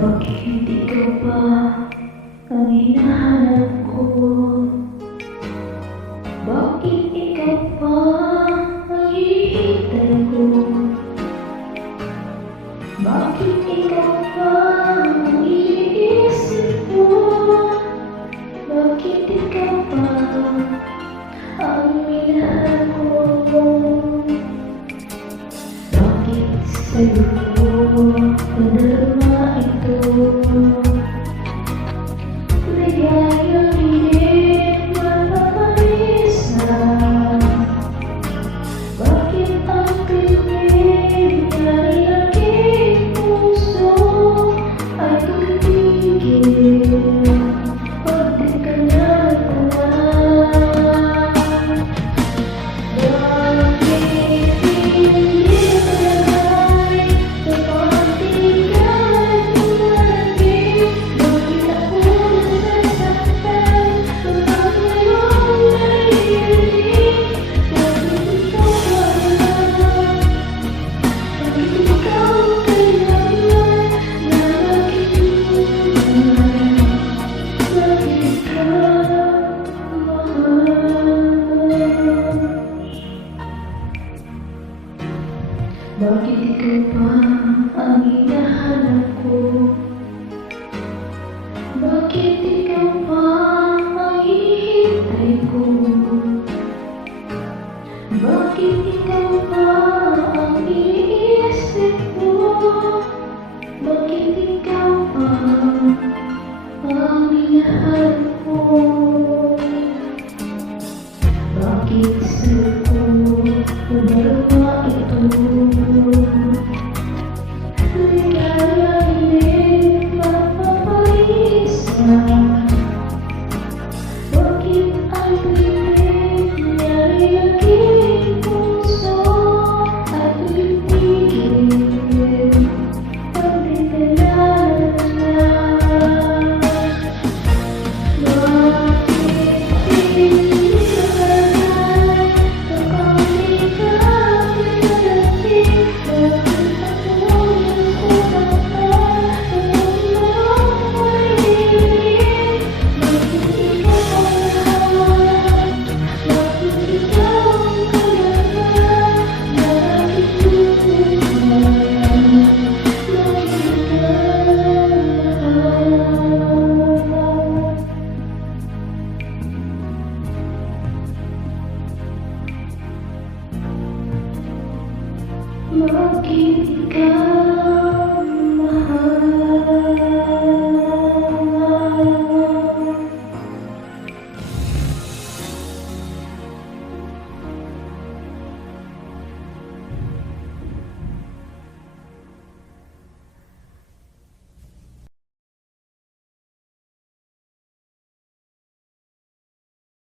Bakit ikaw ba ang hinahanap ko? Bakit ikaw ba ang hihintay ko? Bakit ikaw ba ang iniisip ko? Bakit ikaw ba ang minahal ko? Bakit sa'yo nadarama ito? Ligayang hindi mapapalis na. Bakit ang piling ay aking puso ay tumigil pag di ka natawag? Bakit hindi malagay kapag di ka tumagin? Bakit ako nasasaktan kapag ngayon naiinig? Bakit ikaw wala? Bakit ikaw kailangan na makikita? Bakit ikaw mahal? Bakit ikaw pa ang hinahanap ko? Bakit ikaw pa ang hihintay ko? Bakit ikaw pa ang iniisip ko? Bakit ikaw pa ang minahal ko? Bakit sa'yo ko nadarama ito? Ligaya hindi mapapalis na. Bakit ang piling niya'y aking puso at tumitigil pag di ka nandiyan? Bakit hindi malagay kapag di ka pinarating? Bakit ako nasasaktan kapag mayroong naiinig? Bakit ikaw ang lahat? Bakit ikaw ang kailangan na nakikita? Bakit ikaw